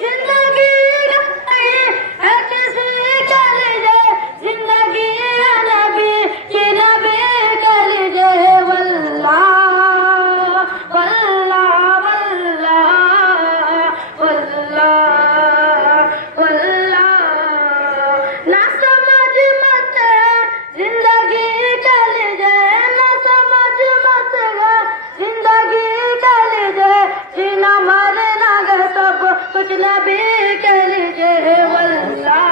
जिंदगी है किसी के लिए, जिंदगी है नबी की, नबी के लिए। वल्लाह वल्लाह वल्लाह वल्लाह वल्लाह। ना समझ मत जिंदगी के लिए, ना समझ मत जिंदगी के लिए, जीना मरना गे सब कुछ नबी के लिए। वल्लाह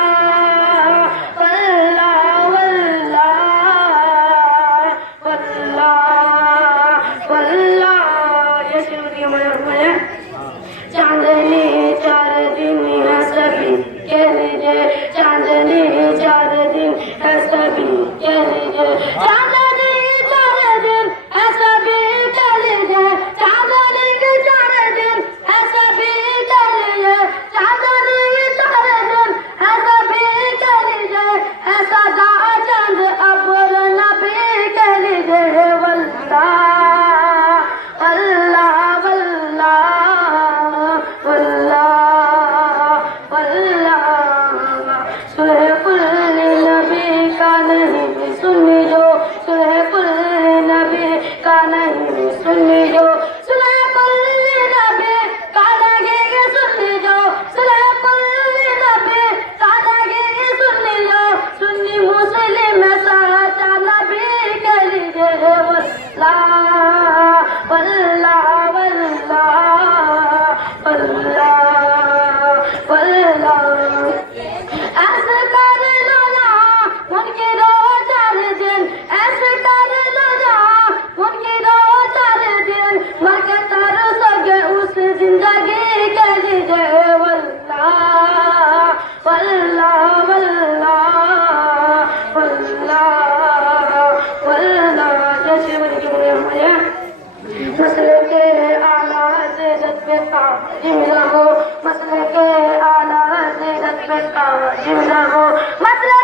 वल्लाह वल्लाह वल्लाह वल्लाह। ये शुक्रिया मुझे। चांदनी 4 दिन है सभी के लिए, चांदनी 4 दिन है सभी के लिए, चांदनी 4 दिन है सभी के लिए, चांदनी 4 दिन है सभी के लिए, चांदनी 4 दिन है सभी के लिए, है सदा चंद अब्र नबी के लिए। वल्लाह वल्लाह वल्लाह वल्लाह वल्लाह। सुलह कुल नबी का नहीं सुन जो, सुलह कुल नबी का नहीं सुन जो, सुलह कुल नबी का नहीं सुन जो, सुलह कुल नबी का नहीं सुन जो, सुन्नी मुस्लिम साचा नबी के लिए। वल्लाह वल्लाह वल्लाह वल्लाह वल्लाह। ऐसे कर लो ना उनके 2-4 दिन, ऐसे कर लो ना उनके 2-4 दिन, मर के तरसोगे उस जिंदगी के लिए। वल्लाह वल्लाह वल्लाह वल्लाह वल्लाह। जैसे मुझे मसले के आला हज़रत पे कायम रहो, मसले के आला हज़रत पे कायम रहो, मसले